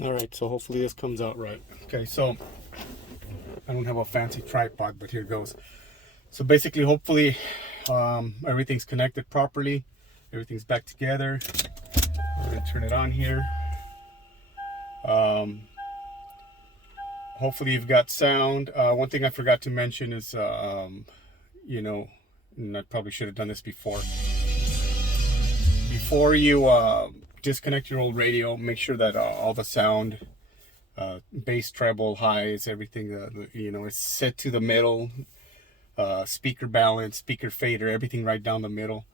All right, so hopefully this comes out right. Okay, so I don't have a fancy tripod, but here goes. So basically, hopefully everything's connected properly. Everything's back together. I'm gonna turn it on here. Hopefully you've got sound. One thing I forgot to mention is, you know, and I probably should have done this before. Before you disconnect your old radio, make sure that all the sound, bass, treble, highs, everything, you know, is set to the middle. Speaker balance, speaker fader, everything right down the middle.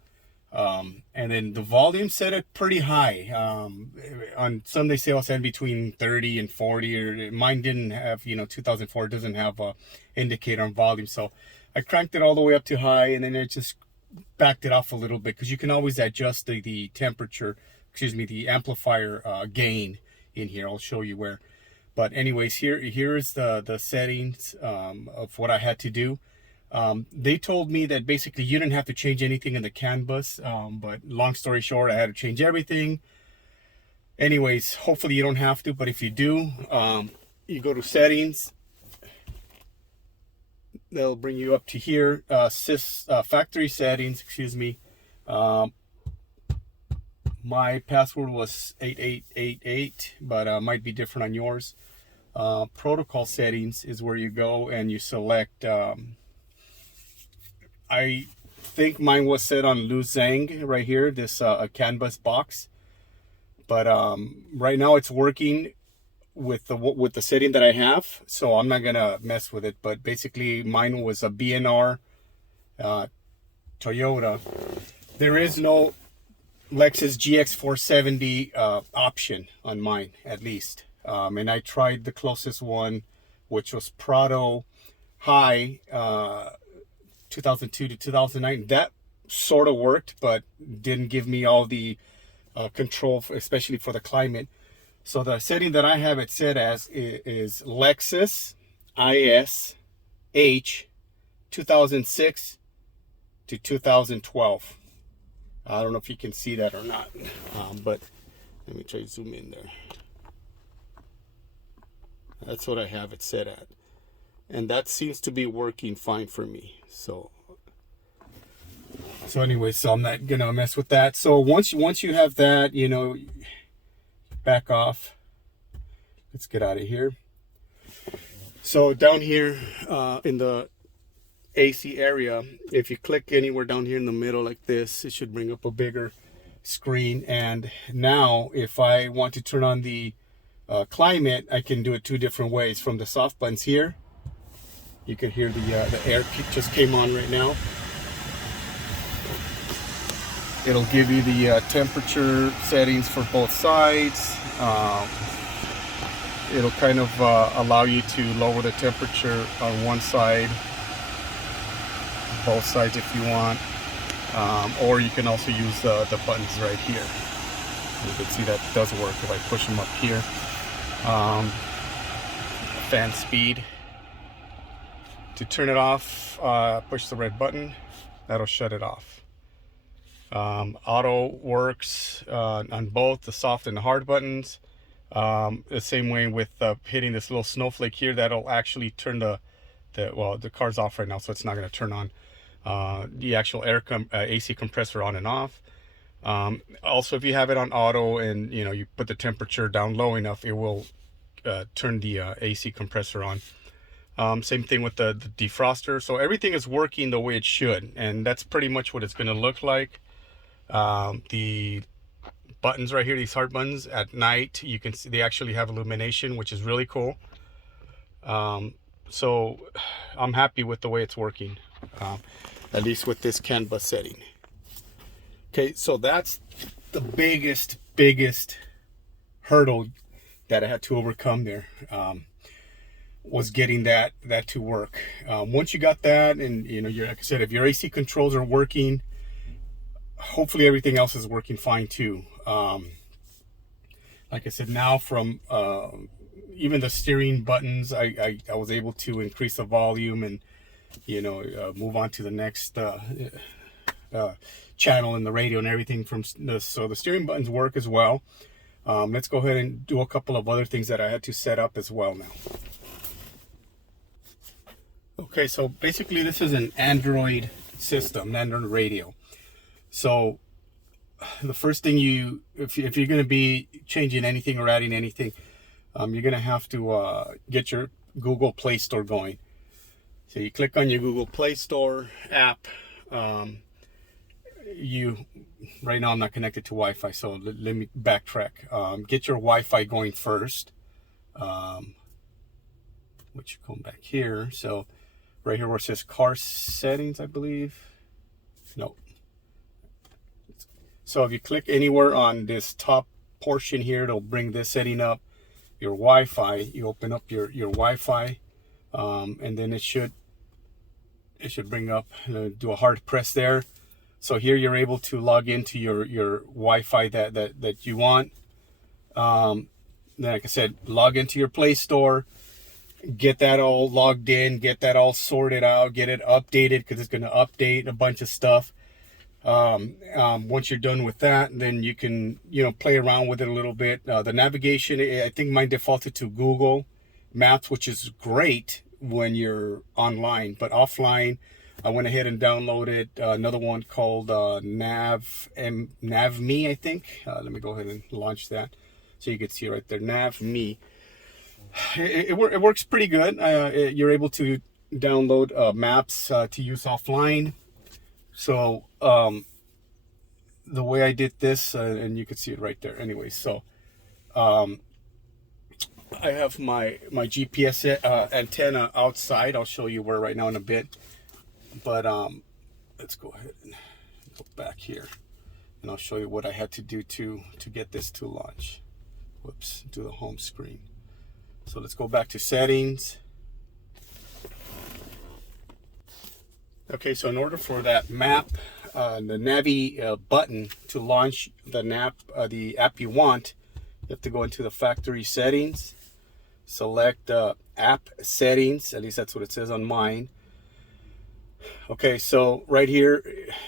And then the volume set it pretty high. On some they say I'll set between 30 and 40, or mine didn't have, you know, 2004 doesn't have a indicator on volume, so I cranked it all the way up to high, and then it just backed it off a little bit, because you can always adjust the temperature, excuse me, the amplifier gain in here. I'll show you where. But anyways, here's the settings of what I had to do. They told me that basically you didn't have to change anything in the CAN bus, but long story short, I had to change everything. Anyways, hopefully you don't have to, but if you do, you go to settings. They'll bring you up to here, factory settings, excuse me. My password was 8888, but might be different on yours. Protocol settings is where you go and you select, I think mine was set on Lu Zhang right here, this CAN bus box. But right now it's working with the setting that I have, so I'm not gonna mess with it. But basically mine was a BNR Toyota. There is no Lexus GX470 option on mine, at least. And I tried the closest one, which was Prado High 2002 to 2009. That sort of worked, but didn't give me all the control, especially for the climate. So the setting that I have it set as is Lexus ISH 2006 to 2012. I don't know if you can see that or not, but let me try to zoom in there. That's what I have it set at, and that seems to be working fine for me. So anyway, so I'm not gonna mess with that. So once you have that, you know, back off. Let's get out of here. So down here in the AC area, if you click anywhere down here in the middle like this, it should bring up a bigger screen. And now if I want to turn on the climate, I can do it two different ways. From the soft buttons here, you can hear the air just came on right now. It'll give you the temperature settings for both sides. It'll kind of allow you to lower the temperature on one side, both sides if you want, or you can also use the buttons right here. You can see that does work if I push them up here. Fan speed. To turn it off, push the red button. That'll shut it off. Auto works on both the soft and the hard buttons. The same way with hitting this little snowflake here, that'll actually turn the car's off right now, so it's not going to turn on the actual AC compressor on and off. Also, if you have it on auto and you put the temperature down low enough, it will turn the AC compressor on. Same thing with the defroster. So everything is working the way it should, and that's pretty much what it's going to look like. The buttons right here, these heart buttons, at night you can see they actually have illumination, which is really cool. So I'm happy with the way it's working, at least with this CAN bus setting. Okay, so that's the biggest hurdle that I had to overcome there, was getting that to work. Once you got that, and like I said, if your AC controls are working, hopefully everything else is working fine too. Like I said, now from even the steering buttons, I was able to increase the volume and move on to the next channel in the radio and everything. So the steering buttons work as well. Let's go ahead and do a couple of other things that I had to set up as well now. Okay, so basically this is an Android system, Android radio. So the first thing if you're going to be changing anything or adding anything, you're going to have to get your Google Play Store going. So you click on your Google Play Store app. Right now I'm not connected to Wi-Fi, so let me backtrack. Get your Wi-Fi going first. Which you come back here. So right here where it says car settings, I believe. No. So if you click anywhere on this top portion here, it'll bring this setting up. Your Wi-Fi, you open up your Wi-Fi, and then it should bring up, do a hard press there. So here you're able to log into your Wi-Fi that you want. Then, like I said, log into your Play Store, get that all logged in, get that all sorted out, get it updated, because it's going to update a bunch of stuff. Once you're done with that, then you can, play around with it a little bit. The navigation, I think mine defaulted to Google Maps, which is great when you're online, but offline, I went ahead and downloaded another one called NavMe, I think. Let me go ahead and launch that so you can see right there, NavMe. It works pretty good. You're able to download maps to use offline. So the way I did this, and you can see it right there anyway. So I have my GPS antenna outside. I'll show you where right now in a bit. But let's go ahead and go back here, and I'll show you what I had to do to get this to launch. Whoops, to the home screen. So let's go back to settings. Okay, so in order for that map, the Navi button to launch the app you want, you have to go into the factory settings, select app settings. At least that's what it says on mine. Okay, so right here,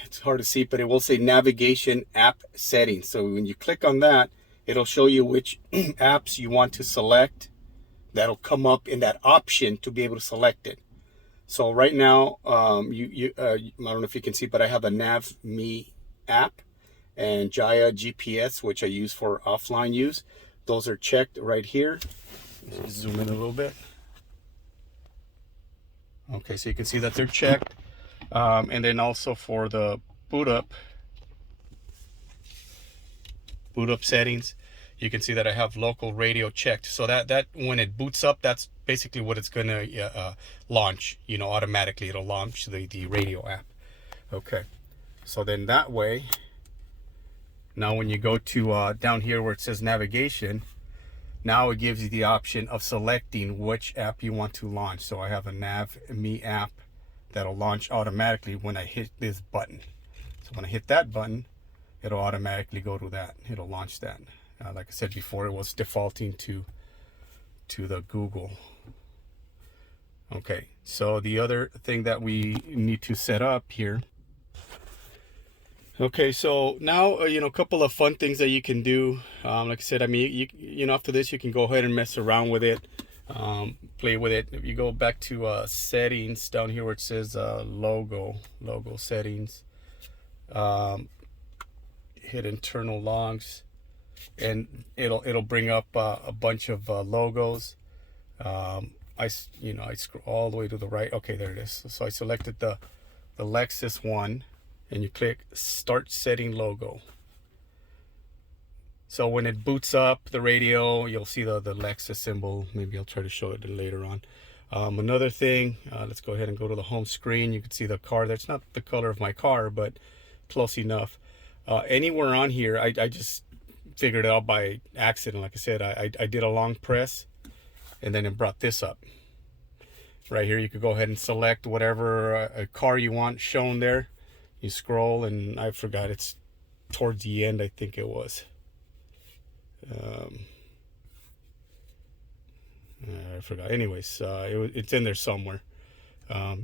it's hard to see, but it will say navigation app settings. So when you click on that, it'll show you which apps you want to select. That'll come up in that option to be able to select it. So right now, I don't know if you can see, but I have a NavMe app and Jaya GPS, which I use for offline use. Those are checked right here. Zoom in a little bit. Okay, so you can see that they're checked. And then also for the boot up settings, you can see that I have local radio checked. So that when it boots up, that's basically what it's going to launch. Automatically it'll launch the radio app. Okay, so then that way, now when you go to down here where it says navigation, now it gives you the option of selecting which app you want to launch. So I have a NavMe app that'll launch automatically when I hit this button. So when I hit that button, it'll automatically go to that. It'll launch that. Like I said before, it was defaulting to the Google. Okay, so the other thing that we need to set up here. Okay, so now a couple of fun things that you can do. Like I said, I mean, you after this you can go ahead and mess around with it, play with it. If you go back to settings down here where it says logo settings, hit internal logs, and it'll bring up a bunch of logos. I scroll all the way to the right. Okay, there it is. So I selected the Lexus one, and you click start setting logo. So when it boots up the radio, you'll see the Lexus symbol. Maybe I'll try to show it later on. Another thing, let's go ahead and go to the home screen. You can see the car. That's not the color of my car, but close enough. Anywhere on here, I just figured it out by accident. Like I said, I did a long press, and then it brought this up. Right here, you could go ahead and select whatever car you want shown there. You scroll, and I forgot, it's towards the end, I think it was. I forgot. Anyways, it's in there somewhere.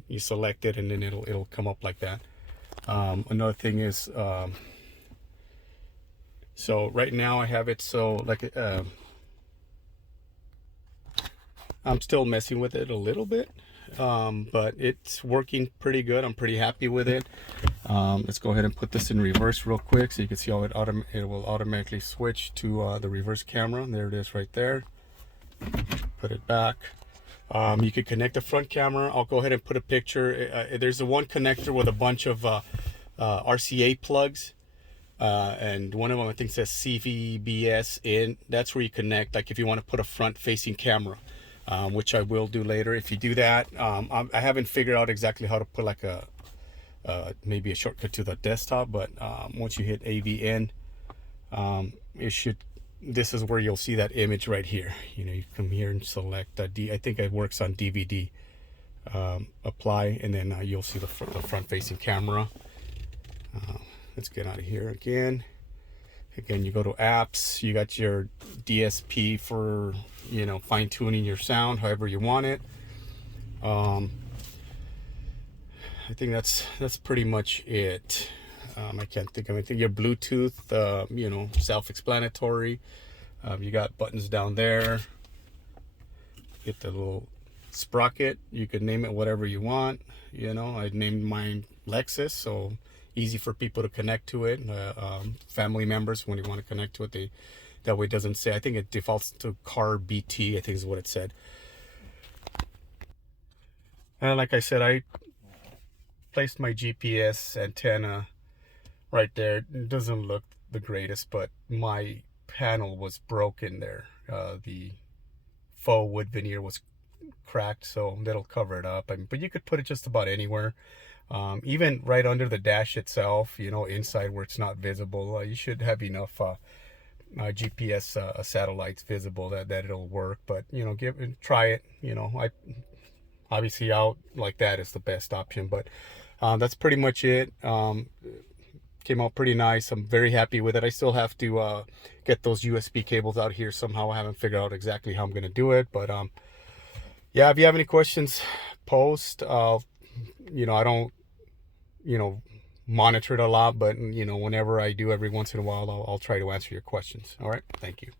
You select it, and then it'll come up like that. Another thing is So right now I have it so like I'm still messing with it a little bit, but it's working pretty good. I'm pretty happy with it. Let's go ahead and put this in reverse real quick so you can see how it will automatically switch to the reverse camera. There it is right there. Put it back. You could connect the front camera. I'll go ahead and put a picture. There's a one connector with a bunch of RCA plugs. And one of them I think says CVBS in. That's where you connect, like if you want to put a front facing camera, which I will do later. If you do that, I haven't figured out exactly how to put like a maybe a shortcut to the desktop, but once you hit AV in, it should, this is where you'll see that image right here. You know, you come here and select I think it works on DVD. Apply, and then you'll see the front facing camera. Let's get out of here again. Again, you go to apps, you got your DSP for, you know, fine tuning your sound however you want it. I think that's pretty much it. I can't think of anything. Your Bluetooth, you know, self-explanatory. You got buttons down there. Get the little sprocket. You can name it whatever you want. You know, I named mine Lexus, so easy for people to connect to it. Family members, when you want to connect to it, that way it doesn't say, I think it defaults to car BT, I think is what it said. And like I said, I placed my GPS antenna right there. It doesn't look the greatest, but my panel was broken there. The faux wood veneer was cracked, so that'll cover it up. But you could put it just about anywhere. Even right under the dash itself, you know, inside where it's not visible, you should have enough GPS satellites visible that it'll work. But you know, try it. You know, obviously out like that is the best option. But that's pretty much it. Came out pretty nice. I'm very happy with it. I still have to get those USB cables out here somehow. I haven't figured out exactly how I'm gonna do it, but yeah, if you have any questions, post. You know, I don't, you know, monitor it a lot, but you know, whenever I do, every once in a while, I'll try to answer your questions. All right, thank you.